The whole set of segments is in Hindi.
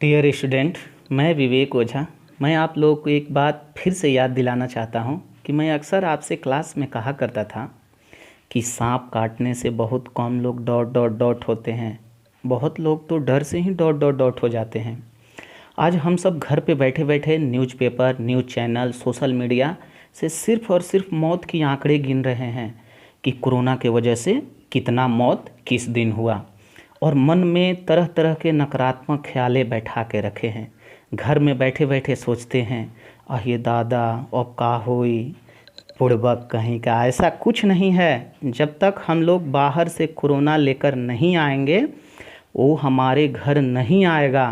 डियर स्टूडेंट, मैं विवेक ओझा। मैं आप लोगों को एक बात फिर से याद दिलाना चाहता हूँ कि मैं अक्सर आपसे क्लास में कहा करता था कि सांप काटने से बहुत कम लोग डॉट डॉट डॉट होते हैं। बहुत लोग तो डर से ही डॉट डॉट डॉट हो जाते हैं। आज हम सब घर पे बैठे बैठे newspaper, news channel, social media से सिर्फ और सिर्फ मौत की आंकड़े गिन रहे हैं कि कोरोना के वजह से कितना मौत किस दिन हुआ, और मन में तरह तरह के नकारात्मक ख्यालें बैठा के रखे हैं। घर में बैठे बैठे सोचते हैं, ये दादा अब का होई, बुड़बक कहीं का। ऐसा कुछ नहीं है। जब तक हम लोग बाहर से कोरोना लेकर नहीं आएंगे, वो हमारे घर नहीं आएगा।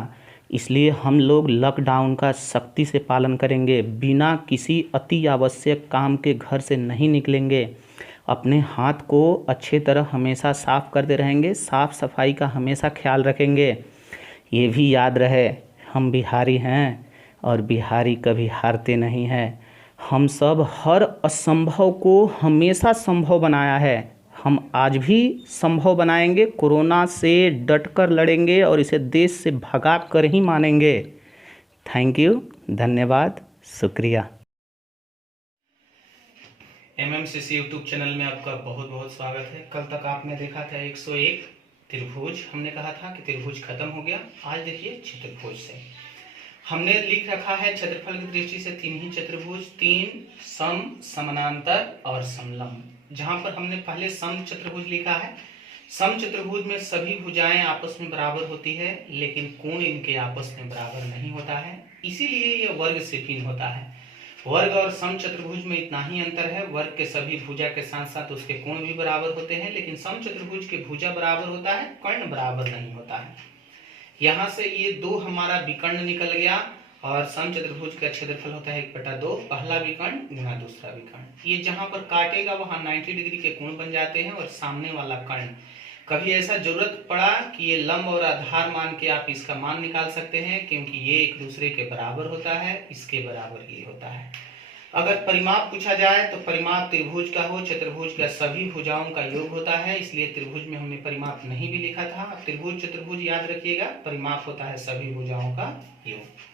इसलिए हम लोग लॉकडाउन का सख्ती से पालन करेंगे, बिना किसी अति आवश्यक काम के घर से नहीं निकलेंगे। अपने हाथ को अच्छे तरह हमेशा साफ़ करते रहेंगे, साफ़ सफाई का हमेशा ख्याल रखेंगे। ये भी याद रहे, हम बिहारी हैं और बिहारी कभी हारते नहीं हैं। हम सब हर असंभव को हमेशा संभव बनाया है। हम आज भी संभव बनाएंगे। कोरोना से डटकर लड़ेंगे और इसे देश से भगा कर ही मानेंगे। थैंक यू, धन्यवाद, शुक्रिया। एमएमसीसी यूट्यूब चैनल में आपका बहुत बहुत स्वागत है। कल तक आपने देखा था 101 त्रिभुज। हमने कहा था कि त्रिभुज खत्म हो गया। आज देखिए चतुर्भुज से हमने लिख रखा है क्षेत्रफल की दृष्टि से 3 ही चतुर्भुज, 3 सम, समानांतर और समलंब। जहां पर हमने पहले सम चतुर्भुज लिखा है। सम चतुर्भुज में सभी भुजाएं आपस में बराबर होती है, लेकिन कोण इनके आपस में बराबर नहीं होता है, इसीलिए यह वर्ग से भिन्न होता है। वर्ग और सम चतुर्भुज में इतना ही अंतर है, वर्ग के सभी भुजा के साथ साथ उसके कोण भी बराबर होते हैं, लेकिन सम चतुर्भुज के भुजा बराबर होता है, कर्ण बराबर नहीं होता है। यहाँ से ये 2 हमारा विकर्ण निकल गया, और सम चतुर्भुज का क्षेत्रफल होता है 1/2, पहला विकर्ण गुना दूसरा विकर्ण। ये जहां पर काटेगा वहां 90 डिग्री के कोण बन जाते हैं, और सामने वाला कर्ण। कभी ऐसा जरूरत पड़ा कि ये लंब और आधार मान के आप इसका मान निकाल सकते हैं, क्योंकि ये एक दूसरे के बराबर होता है, इसके बराबर ये होता है। अगर परिमाप पूछा जाए तो परिमाप त्रिभुज का हो, चतुर्भुज का सभी भुजाओं का योग होता है, इसलिए त्रिभुज में हमने परिमाप नहीं भी लिखा था। त्रिभुज चतुर्भुज याद रखिएगा, परिमाप होता है सभी भुजाओं का योग।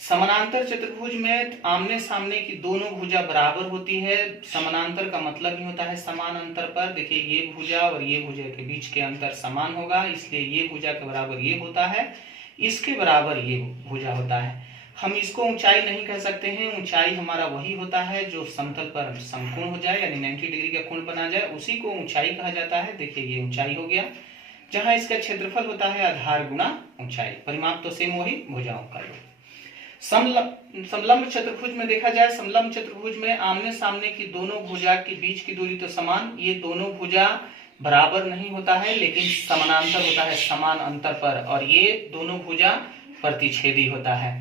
समानांतर चतुर्भुज में आमने सामने की दोनों भुजा बराबर होती है। समानांतर का मतलब ही होता है समान अंतर पर। देखिए ये भुजा और ये भुजा के बीच के अंतर समान होगा, इसलिए ये भुजा के बराबर ये होता है, इसके बराबर ये भुजा होता है। हम इसको ऊंचाई नहीं कह सकते हैं। ऊंचाई हमारा वही होता है जो समतल पर समकोण हो जाए, यानी 90 डिग्री का कोण बना जाए, उसी को ऊंचाई कहा जाता है। देखिए ये ऊंचाई हो गया, जहां इसका क्षेत्रफल होता है आधार गुना ऊंचाई। परिमाप तो सेम वही, भुजाओं का योग। समलंब चतुर्भुज में देखा जाए, समलंब चतुर्भुज में आमने सामने की दोनों भुजा के बीच की दूरी तो समान, ये दोनों भुजा बराबर नहीं होता है, लेकिन समानांतर होता है समान अंतर पर, और ये दोनों भुजा प्रतिच्छेदी होता है।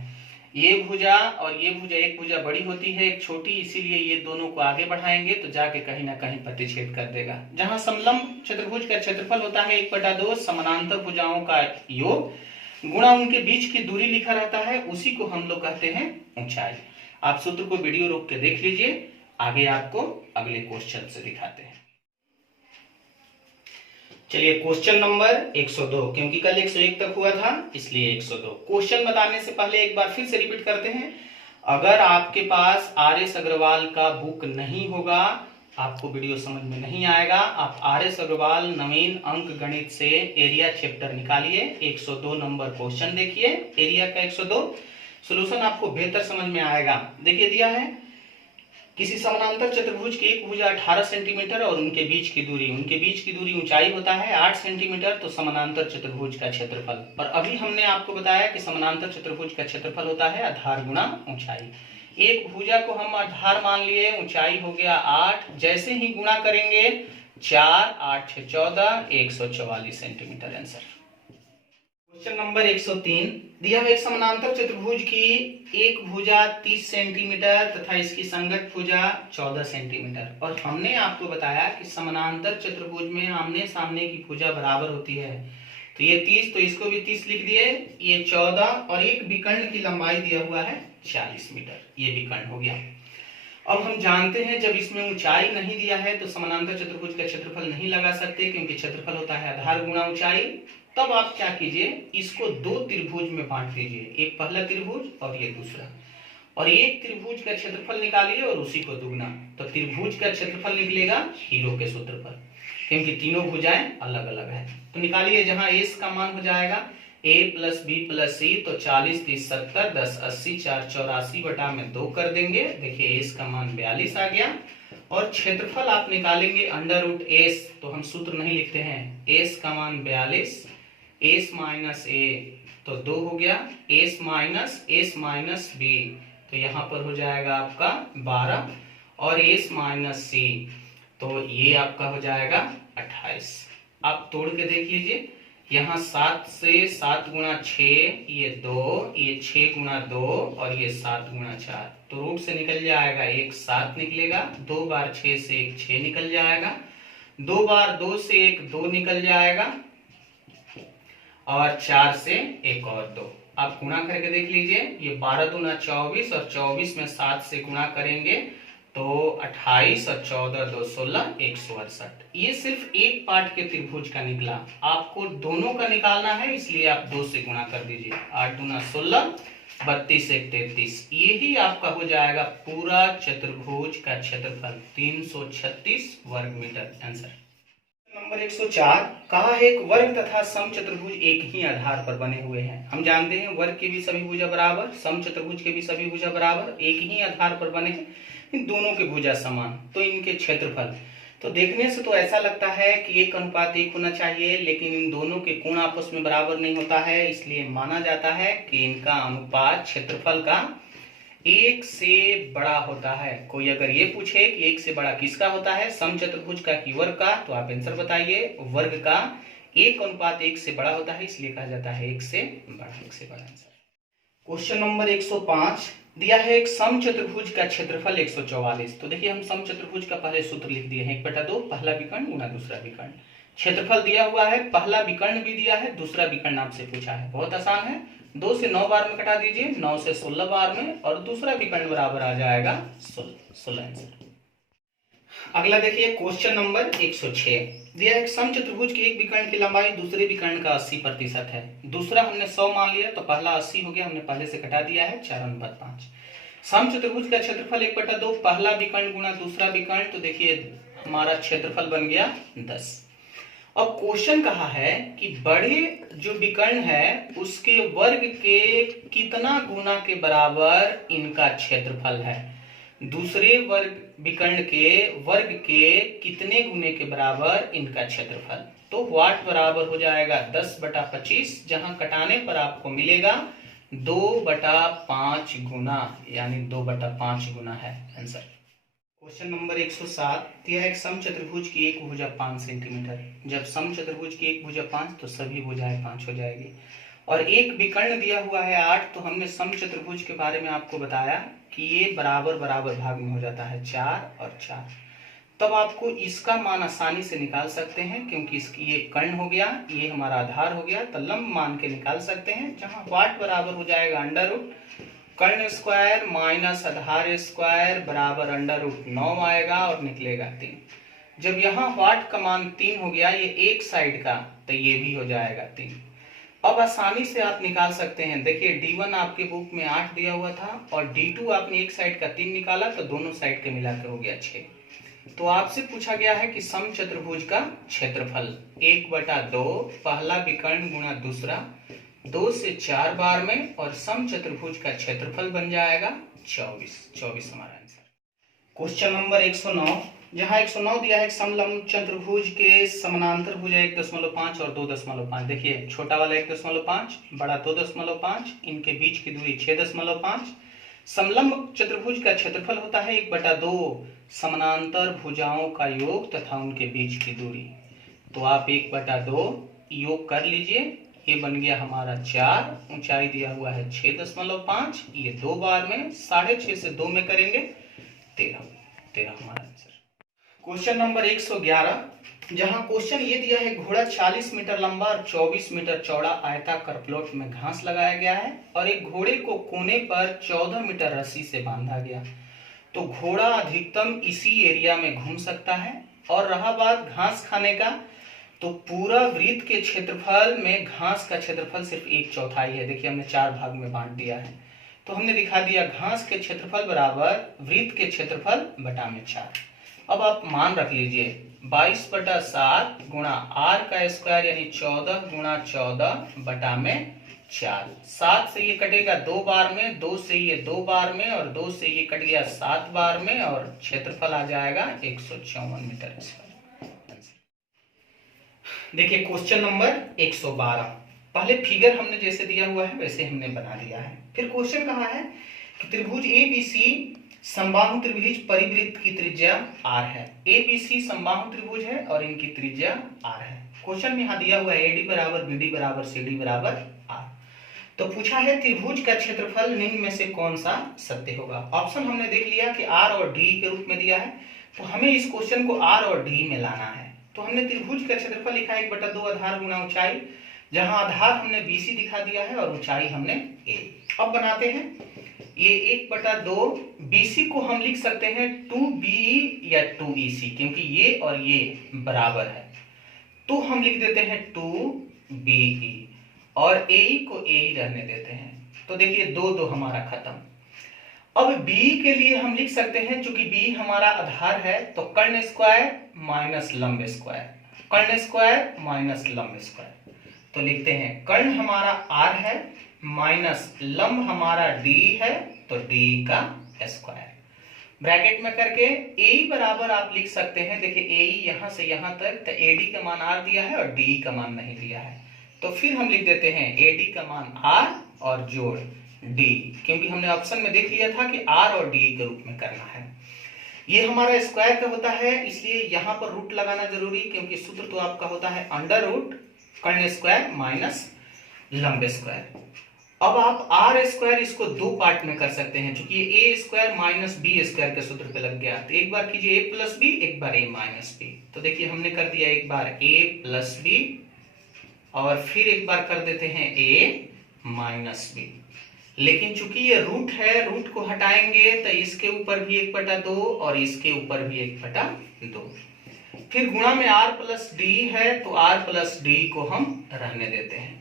ये भुजा और ये भुजा, एक भुजा बड़ी होती है एक छोटी, इसीलिए ये दोनों को आगे बढ़ाएंगे तो जाके कहीं ना कहीं प्रतिच्छेद कर देगा। जहां समलंब चतुर्भुज का क्षेत्रफल होता है 1/2, समानांतर भुजाओं का योग गुणा उनके बीच की दूरी लिखा रहता है, उसी को हम लोग कहते हैं ऊंचाई। आप सूत्र को वीडियो रोक के देख लीजिए, आगे आपको अगले क्वेश्चन से दिखाते हैं। चलिए क्वेश्चन नंबर 102, क्योंकि कल 101 तक हुआ था इसलिए 102। क्वेश्चन बताने से पहले एक बार फिर से रिपीट करते हैं। अगर आपके पास RS अग्रवाल का बुक नहीं होगा, आपको वीडियो समझ में नहीं आएगा, आप RS अग्रवाल नवीन अंक गणित से एरिया चैप्टर निकालिए, 102 नंबर क्वेश्चन देखिए, एरिया का 102 सोल्यूशन आपको बेहतर समझ में आएगा। देखिए दिया है, किसी समानांतर चतुर्भुज की एक भुजा 18 सेंटीमीटर और उनके बीच की दूरी ऊंचाई होता है 8 सेंटीमीटर, तो समानांतर चतुर्भुज का क्षेत्रफल। और अभी हमने आपको बताया कि समानांतर चतुर्भुज का क्षेत्रफल होता है आधार गुणा ऊंचाई। एक भुजा को हम आधार मान लिए, ऊंचाई हो गया 8, जैसे ही गुणा करेंगे 4, 8 6 14, 144 सेंटीमीटर आंसर। क्वेश्चन नंबर 103 दिया है, एक समानांतर चतुर्भुज की एक भुजा 30 सेंटीमीटर तथा इसकी संगत भुजा 14 सेंटीमीटर, और हमने आपको बताया कि समानांतर चतुर्भुज में आमने सामने की भुजा बराबर होती है, तो ये 30, तो इसको भी 30 लिख दिए, ये 14, और एक विकर्ण की लंबाई दिया हुआ है 40 मीटर, ये विकर्ण हो गया। अब हम जानते हैं जब इसमें ऊंचाई नहीं दिया है तो समानांतर चतुर्भुज का क्षेत्रफल नहीं लगा सकते, क्योंकि क्षेत्रफल होता है आधार गुणा ऊंचाई, तब आप क्या कीजिए, इसको दो त्रिभुज में बांट दीजिए, एक पहला त्रिभुज और ये दूसरा, और एक त्रिभुज का क्षेत्रफल निकालिए और उसी को दुगना। तो त्रिभुज का क्षेत्रफल निकलेगा हीरो के सूत्र पर, क्योंकि तीनों भुजाएं अलग अलग है। तो निकालिए, जहां एस का मान हो जाएगा a प्लस बी प्लस सी, तो 40 30 70 10 80 4 84 बटा में 2 कर देंगे। देखिए एस का मान 42 आ गया। और क्षेत्रफल आप निकालेंगे अंडर रूट एस, तो हम सूत्र नहीं लिखते हैं, एस का मान 42, एस माइनस ए तो 2 हो गया, एस माइनस बी तो यहाँ पर हो जाएगा आपका 12, और एस माइनस सी तो ये आपका हो जाएगा 28। आप तोड़ के देख लीजिए, यहाँ 7 से 7 गुणा 6 ये 2, ये 6 गुणा 2 और ये 7 गुणा 4, तो रूट से निकल जाएगा एक 7 निकलेगा, 2 बार 6 से एक 6 निकल जाएगा, 2 बार 2 से एक 2 निकल जाएगा, और 4 से एक और 2। आप गुणा करके देख लीजिए, ये 12 दूना 24 और 24 में 7 से गुणा करेंगे तो 28 और 14 2 16 168। ये सिर्फ एक पार्ट के त्रिभुज का निकला, आपको दोनों का निकालना है, इसलिए आप 2 से गुणा कर दीजिए। 8 दूना 16, 32 1 33, यही आपका हो जाएगा पूरा चतुर्भुज का क्षेत्रफल 336 वर्ग मीटर। आंसर नंबर 104, कहा है एक वर्ग तथा समचतुर्भुज एक ही आधार पर बने हुए हैं। हम जानते हैं वर्ग के भी सभी भुजा बराबर, समचतुर्भुज के भी सभी भुजा बराबर, एक ही आधार पर बने हैं, इन दोनों के भुजा समान, तो इनके क्षेत्रफल, तो देखने से तो ऐसा लगता है कि 1:1 होना चाहिए, लेकिन इन दोनों के कोण आपस में बराबर नहीं होता है, इसलिए माना जाता है कि इनका अनुपात क्षेत्रफल का 1 से बड़ा होता है। कोई अगर ये पूछे कि 1 से बड़ा किसका होता है, समचतुर्भुज का कि वर्ग का, तो आप आंसर बताइए, वर्ग का 1:1 से बड़ा होता है, इसलिए कहा जाता है 1 से बड़ा, 1 से बड़ा। आंसर क्वेश्चन नंबर 105 दिया है एक समचतुर्भुज का क्षेत्रफल 144। तो देखिए हम समचतुर्भुज का पहले सूत्र लिख दिए हैं, 1/2 पहला विकर्ण गुना दूसरा विकर्ण। क्षेत्रफल दिया हुआ है, पहला विकर्ण भी दिया है, दूसरा विकर्ण आपसे पूछा है, बहुत आसान है, 2 से 9 बार में कटा दीजिए, 9 से 16 बार में, और दूसरा विकर्ण बराबर आ जाएगा 16। आंसर अगला देखिए क्वेश्चन नंबर 106 दिया है समचतुर्भुज के एक विकर्ण की लंबाई दूसरे विकर्ण का 80% है। दूसरा हमने 100 मान लिया, तो पहला 80 हो गया, हमने पहले से घटा दिया है 4/5। समचतुर्भुज का क्षेत्रफल 1/2 पहला विकर्ण गुना दूसरा विकर्ण, तो देखिए हमारा क्षेत्रफल बन गया 10। अब क्वेश्चन कहा है कि बड़े जो विकर्ण है उसके वर्ग के कितना गुना के बराबर इनका क्षेत्रफल है, दूसरे वर्ग विकर्ण के वर्ग के कितने गुने के बराबर इनका क्षेत्रफल। तो वाट बराबर हो जाएगा 10/25, जहां कटाने पर आपको मिलेगा 2/5 गुना, यानी 2/5 गुना है। आंसर क्वेश्चन नंबर 107 यह एक समचतुर्भुज की एक भुजा 5 सेंटीमीटर। जब समचतुर्भुज की एक भुजा 5 तो सभी भुजाएं 5 हो जाएगी, और एक विकर्ण दिया हुआ है 8। तो हमने समचतुर्भुज के बारे में आपको बताया कि ये बराबर बराबर भाग में हो जाता है, 4 और 4। तब आपको इसका मान आसानी से निकाल सकते हैं, क्योंकि इसकी ये कर्ण हो गया, ये हमारा आधार हो गया, तो लंब मान के निकाल सकते हैं, जहां वाट बराबर हो जाएगा अंडर रूट कर्ण स्क्वायर माइनस आधार स्क्वायर बराबर अंडर रूट 9 आएगा, और निकलेगा 3। जब यहाँ वाट का मान 3 हो गया, ये एक साइड का, तो ये भी हो जाएगा 3। अब आसानी से आप निकाल सकते हैं, देखिए D1 आपके बुक में 8 दिया हुआ था, और D2 आपने एक साइड का 3 निकाला, तो दोनों साइड के मिलाकर हो गया 6। तो आपसे पूछा गया है कि समचतुर्भुज का क्षेत्रफल 1/2 पहला विकर्ण गुना दूसरा, 2 से 4 बार में, और समचतुर्भुज का क्षेत्रफल बन जाएगा 24 हमारा आंसर। क्वेश्चन नंबर 109 जहां 109 दिया है समलंब चतुर्भुज के समानांतर भुजा 1.5 और 2.5। देखिए छोटा वाला 1.5, बड़ा 2.5, इनके बीच की दूरी 6.5। समलंब चतुर्भुज का क्षेत्रफल होता है 1/2 समानांतर भुजाओं का योग तथा उनके बीच की दूरी। तो आप 1/2 योग कर लीजिए, ये बन गया हमारा 4, ऊंचाई दिया हुआ है 6.5, ये 2 बार में, 6.5 से 2 में करेंगे 13 हमारा आंसर। क्वेश्चन नंबर 111 जहां क्वेश्चन ये दिया है घोड़ा 40 मीटर लंबा और 24 मीटर चौड़ा आयताकार प्लॉट में घास लगाया गया है, और एक घोड़े को कोने पर 14 मीटर रस्सी से बांधा गया। तो घोड़ा अधिकतम इसी एरिया में घूम सकता है, और रहा बात घास खाने का, तो पूरा वृत्त के क्षेत्रफल में घास का क्षेत्रफल सिर्फ 1/4 है। देखिए हमने 4 भाग में बांट दिया है, तो हमने दिखा दिया घास के क्षेत्रफल बराबर वृत्त के क्षेत्रफल बटा में 4। अब आप मान रख लीजिए 22/7 गुणा r का स्क्वायर यानी 14 गुणा 14 बटा में 4। 7 से ये कटेगा 2 बार में, 2 से ये 2 बार में, और 2 से ये कट गया 7 बार में, और क्षेत्रफल आ जाएगा 154 मीटर स्क्वायर। देखिए क्वेश्चन नंबर 112, पहले फिगर हमने जैसे दिया हुआ है वैसे हमने बना दिया है। फिर क्वेश्चन कहा है कि त्रिभुज ABC समबाहु त्रिभुज परिवृत्त की त्रिज्या r है। ABC समबाहु त्रिभुज है और इनकी त्रिज्या r है। क्वेश्चन में यहाँ दिया हुआ है AD बराबर BD बराबर CD बराबर r। तो पूछा है त्रिभुज का क्षेत्रफल निम्न में से कौन सा सत्य होगा। ऑप्शन हमने देख लिया कि r और d के रूप में दिया है, तो हमें इस क्वेश्चन को r और d में लाना है। तो हमने त्रिभुज का क्षेत्रफल लिखा है 1/2 आधार गुणा ऊंचाई, जहां आधार हमने BC दिखा दिया है और ऊंचाई हमने a। अब बनाते हैं ये 1/2, BC को हम लिख सकते हैं 2BE या 2EC, क्योंकि ये और ये बराबर है, तो हम लिख देते हैं 2BE और AE को AE रहने देते हैं। तो देखिए 2 हमारा खत्म। अब B के लिए हम लिख सकते हैं, चूंकि B हमारा आधार है, तो कर्ण स्क्वायर माइनस लंब स्क्वायर, कर्ण स्क्वायर माइनस लंब स्क्वायर। तो लिखते हैं कर्ण हमारा R है माइनस लंब हमारा D है, तो D का स्क्वायर ब्रैकेट में करके AE बराबर आप लिख सकते हैं। देखिए AE यहां से यहां तक, तो AD का मान R दिया है और DE का मान नहीं दिया है, तो फिर हम लिख देते हैं AD का मान R और जोड़ D, क्योंकि हमने ऑप्शन में देख लिया था कि R और D के रूप में करना है। ये हमारा स्क्वायर का होता है, इसलिए यहाँ पर रूट लगाना जरूरी, क्योंकि सूत्र तो आपका होता है अंडर रूट कर्ण स्क्वायर माइनस लंब स्क्वायर। अब आप R स्क्वायर इसको 2 पार्ट में कर सकते हैं, क्योंकि ये A square minus B square के सूत्र पे लग गया। तो एक बार कीजिए A प्लस B, एक बार A माइनस B। तो देखिए हमने कर दिया एक बार A प्लस B और फिर एक बार कर देते हैं A माइनस B। लेकिन चूंकि ये रूट है, रूट को हटाएंगे तो इसके ऊपर भी 1/2 और इसके ऊपर भी 1/2। फिर गुणा में R प्लस D है, तो R प्लस D को हम रहने देते हैं।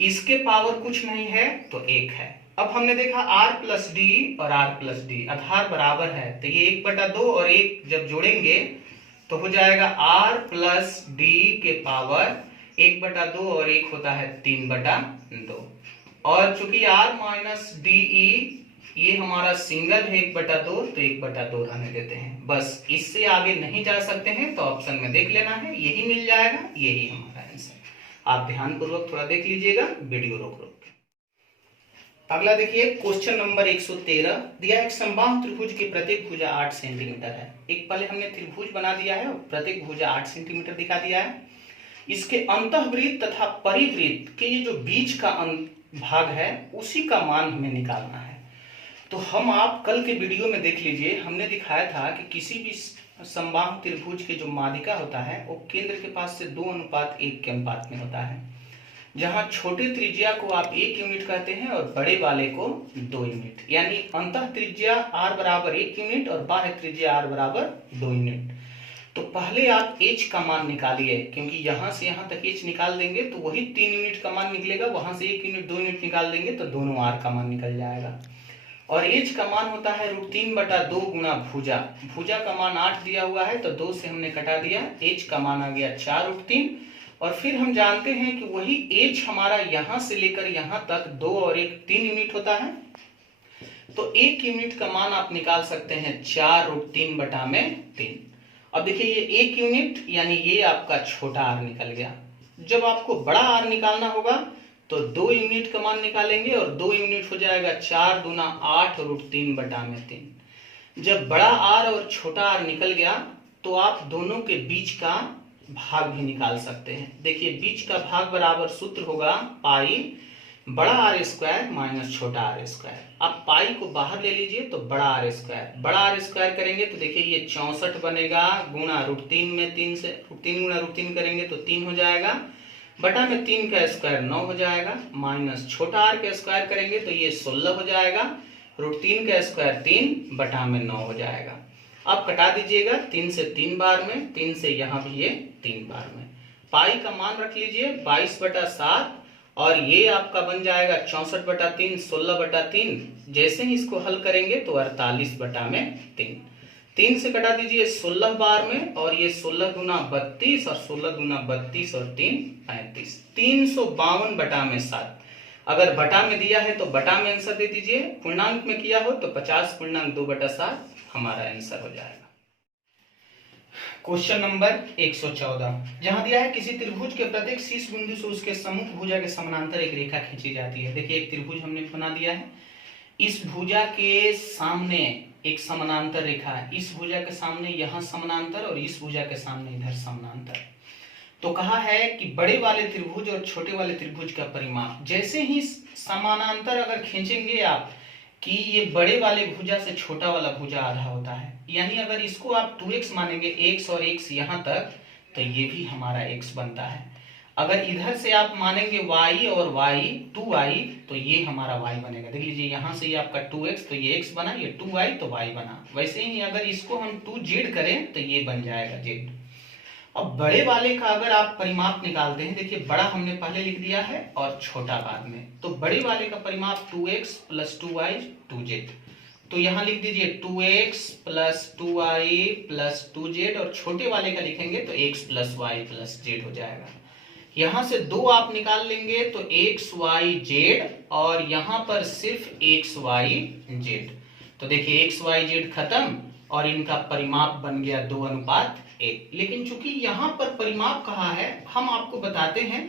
इसके पावर कुछ नहीं है तो 1 है। अब हमने देखा R प्लस D और R प्लस D आधार बराबर है, तो ये 1/2 और 1 जब जोड़ेंगे तो हो जाएगा R प्लस D के पावर 1/2 और 1 होता है 3/2। और चूंकि R माइनस DE ये हमारा सिंगल है 1/2, तो 1/2 रहने देते हैं। बस इससे आगे नहीं जा सकते हैं, तो ऑप्शन में देख लेना है, यही मिल जाएगा, यही हमारा आंसर। आप ध्यान पूर्वक थोड़ा देख लीजिएगा, वीडियो रोक रोक के। अगला देखिए क्वेश्चन नंबर 113, दिया एक समबाहु त्रिभुज की प्रत्येक भुजा 8 सेंटीमीटर है। एक पहले हमने त्रिभुज बना दिया है और प्रत्येक भुजा 8 सेंटीमीटर दिखा दिया है। इसके अंतःवृत्त तथा परिवृत्त के ये जो बीच का भाग है उसी का मान हमें निकालना है। तो हम आप कल के वीडियो में देख लीजिए, हमने दिखाया था कि किसी भी समबाहु त्रिभुज के जो माध्यिका होता है वो केंद्र के पास से 2:1 के अनुपात में होता है, जहां छोटे त्रिज्या को आप 1 यूनिट कहते हैं और बड़े वाले को 2 यूनिट, यानी अंतः त्रिज्या r बराबर 1 यूनिट और बाह्य त्रिज्या r बराबर 2 यूनिट। तो पहले आप h का मान निकालिए, क्योंकि यहां से यहां तक h निकाल देंगे तो वही 3 यूनिट का मान निकलेगा, वहां से 1 यूनिट 2 यूनिट निकाल देंगे तो दोनों r का मान निकल जाएगा। और h का मान होता है √3/2 गुणा भुजा, भुजा का मान 8 दिया हुआ है तो 2 से हमने कटा दिया, h का मान आ गया 4√3। और फिर हम जानते हैं कि वही h हमारा यहां से लेकर यहां तक 2 और 1 3 यूनिट होता है, तो 1 यूनिट का मान आप निकाल सकते हैं 4√3/3। अब देखिए ये 1 यूनिट यानी ये आपका छोटा r निकल गया। जब आपको बड़ा r निकालना होगा तो 2 यूनिट का मान निकालेंगे और 2 यूनिट हो जाएगा 4 दूना 8√3/3। जब बड़ा r और छोटा r निकल गया तो आप दोनों के बीच का भाग भी निकाल सकते हैं। देखिए बीच का भाग बराबर सूत्र होगा पाई बड़ा r स्क्वायर माइनस छोटा r स्क्वायर। आप पाई को बाहर ले लीजिए तो बड़ा r स्क्वायर, बड़ा r स्क्वायर करेंगे तो देखिए ये 64 बनेगा, गुणा √3 में 3 से 3 गुणा √3 करेंगे तो 3 हो जाएगा, बटा में 3 का स्क्वायर 9 हो जाएगा, माइनस छोटा r का स्क्वायर करेंगे तो ये 16 हो जाएगा, √3 का स्क्वायर 3 बटा में 9 हो जाएगा। अब कटा दीजिएगा 3 से 3 बार में, 3 से यहाँ भी ये 3 बार में, पाई का मान रख लीजिए 22/7 और ये आपका बन जाएगा 64/3, 16/3। जैसे ही इसको हल करेंगे तो 48/3। 3 से कटा दीजिए 16 बार में, और ये 16 गुना 32 और 16 गुना 32 और 3 35, 352/7। अगर बटा में दिया है तो बटा में आंसर दे दीजिए, पूर्णांक में किया हो तो 50/2/7 हमारा आंसर हो जाएगा। क्वेश्चन नंबर 114, जहां दिया है किसी त्रिभुज के प्रत्येक शीर्ष बिंदु से उसके सम्मुख भुजा के समानांतर एक रेखा खींची जाती है। देखिए एक त्रिभुज हमने बना दिया है, इस भुजा के सामने एक समानांतर रेखा है, इस भुजा के सामने यहां समानांतर और इस भुजा के सामने इधर समानांतर। तो कहा है कि बड़े वाले त्रिभुज और छोटे वाले त्रिभुज का परिमाप, जैसे ही समानांतर अगर खींचेंगे आप कि ये बड़े वाले भुजा से छोटा वाला भुजा आधा होता है, यानी अगर इसको आप 2x मानेंगे, x और x यहां तक, तो ये भी हमारा x बनता है। अगर इधर से आप मानेंगे y और y 2y, तो ये हमारा y बनेगा। देख लीजिए यहां से ये आपका 2x, तो ये x बना, ये 2y तो y बना। वैसे ही अगर इसको हम 2z करें तो ये बन जाएगा z। अब बड़े वाले का अगर आप परिमाप निकालते हैं, देखिए बड़ा हमने पहले लिख दिया है और छोटा बाद में, तो बड़े वाले का परिमाप 2x + 2y 2z। तो यहां लिख दीजिए 2x + 2y + 2z, और छोटे वाले का लिखेंगे तो x + y + z हो जाएगा। यहां से 2 आप निकाल लेंगे तो x y z, और यहां पर सिर्फ x y z। तो देखिए x y z खत्म और इनका परिमाप बन गया 2:1। लेकिन चूंकि यहां पर परिमाप कहा है, हम आपको बताते हैं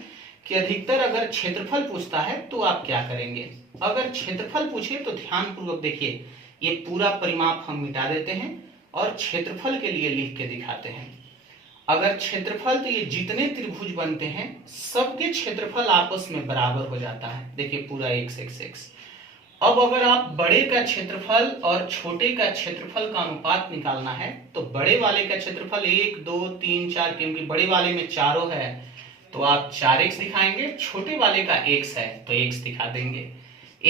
कि अधिकतर अगर क्षेत्रफल पूछता है तो आप क्या करेंगे। अगर क्षेत्रफल पूछे तो ध्यान पूर्वक देखिए, ये पूरा परिमाप हम मिटा देते हैं और क्षेत्रफल के लिए लिख के दिखाते हैं। अगर क्षेत्रफल, तो ये जितने त्रिभुज बनते हैं सबके क्षेत्रफल आपस में बराबर हो जाता है। देखिए पूरा x x x। अब अगर आप बड़े का क्षेत्रफल और छोटे का क्षेत्रफल का अनुपात निकालना है, तो बड़े वाले का क्षेत्रफल 1 2 3 4, क्योंकि बड़े वाले में चारों है तो आप 4x दिखाएंगे, छोटे वाले का x है तो x दिखा देंगे।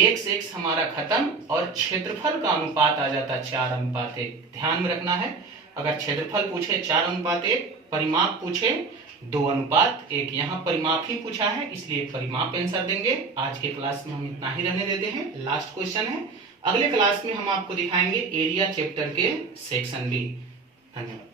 x x हमारा खत्म और क्षेत्रफल का अनुपात आ जाता है 4:1। ध्यान में रखना है, अगर क्षेत्रफल पूछे 4:1, परिमाप पूछे 2:1। यहाँ परिमाप ही पूछा है इसलिए परिमाप आंसर देंगे। आज के क्लास में हम इतना ही रहने देते हैं, लास्ट क्वेश्चन है। अगले क्लास में हम आपको दिखाएंगे एरिया चैप्टर के सेक्शन बी। धन्यवाद।